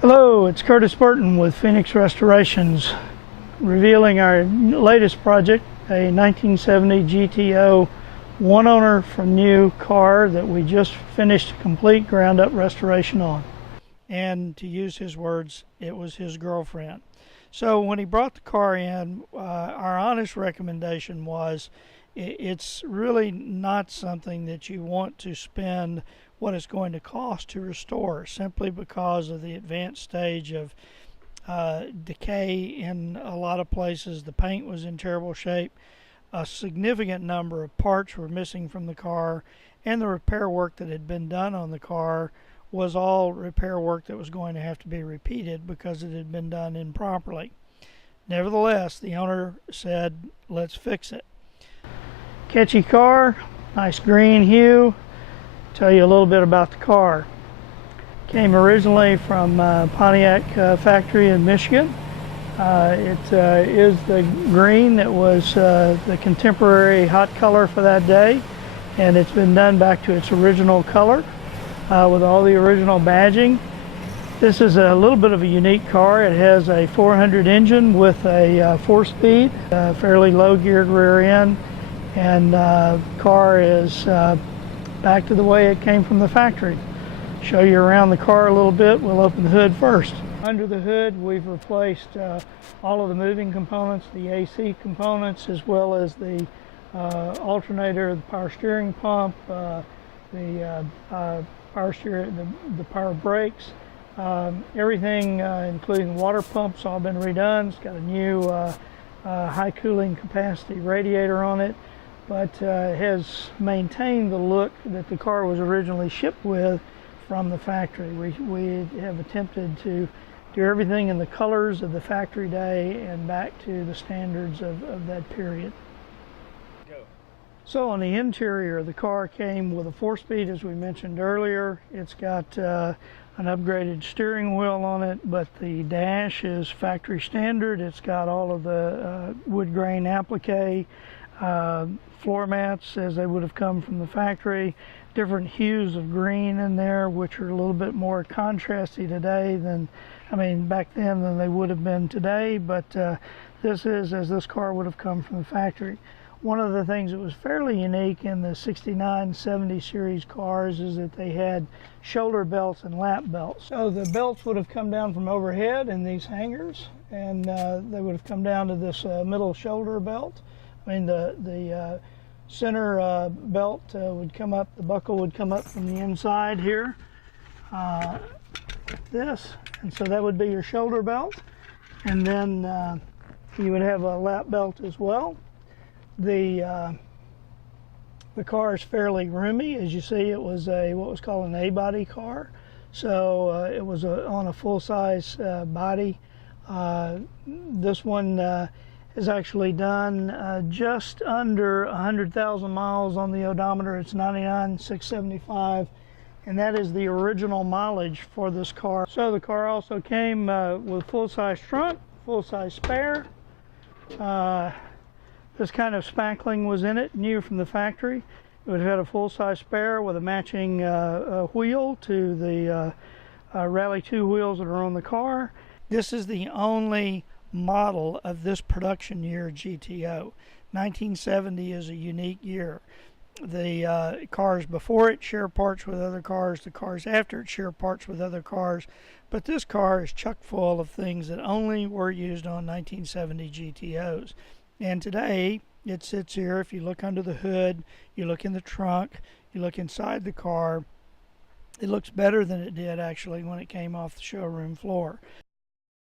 Hello, it's Curtis Burton with Phoenix Restorations, revealing our latest project, a 1970 GTO one-owner from new car that we just finished a complete ground-up restoration on. And to use his words, it was his girlfriend. So when he brought the car in, our honest recommendation was it's really not something that you want to spend what it's going to cost to restore, simply because of the advanced stage of decay in a lot of places. The paint was in terrible shape. A significant number of parts were missing from the car, and the repair work that had been done on the car was all repair work that was going to have to be repeated because it had been done improperly. Nevertheless, the owner said, let's fix it. Catchy car, nice green hue. Tell you a little bit about the car. Came originally from Pontiac factory in Michigan. It is the green that was the contemporary hot color for that day, and it's been done back to its original color with all the original badging. This is a little bit of a unique car. It has a 400 engine with a 4-speed, fairly low geared rear end, and the car is back to the way it came from the factory. Show you around the car a little bit. We'll open the hood first. Under the hood, we've replaced all of the moving components, the AC components, as well as the alternator, the power steering pump, the power brakes. Everything, including water pumps, all been redone. It's got a new high cooling capacity radiator on it, but has maintained the look that the car was originally shipped with from the factory. We have attempted to do everything in the colors of the factory day and back to the standards of that period. So on the interior, the car came with a 4-speed, as we mentioned earlier. It's got an upgraded steering wheel on it, but the dash is factory standard. It's got all of the wood grain applique, floor mats as they would have come from the factory, different hues of green in there, which are a little bit more contrasty today than, back then than they would have been today, but this is as this car would have come from the factory. One of the things that was fairly unique in the 69, 70 series cars is that they had shoulder belts and lap belts. So the belts would have come down from overhead in these hangers, and they would have come down to this middle shoulder belt. The center belt would come up, the buckle would come up from the inside here, this, and so that would be your shoulder belt. And then you would have a lap belt as well. The car is fairly roomy. As you see, it was what was called an A-body car, so it was on a full-size body. This one is actually done just under 100,000 miles on the odometer. It's 99,675, and that is the original mileage for this car. So the car also came with full-size trunk, full-size spare. This kind of spackling was in it, new from the factory. It would have had a full-size spare with a matching wheel to the Rally 2 wheels that are on the car. This is the only model of this production year GTO. 1970 is a unique year. The cars before it share parts with other cars. The cars after it share parts with other cars. But this car is chock full of things that only were used on 1970 GTOs. And today, it sits here. If you look under the hood, you look in the trunk, you look inside the car, it looks better than it did actually when it came off the showroom floor.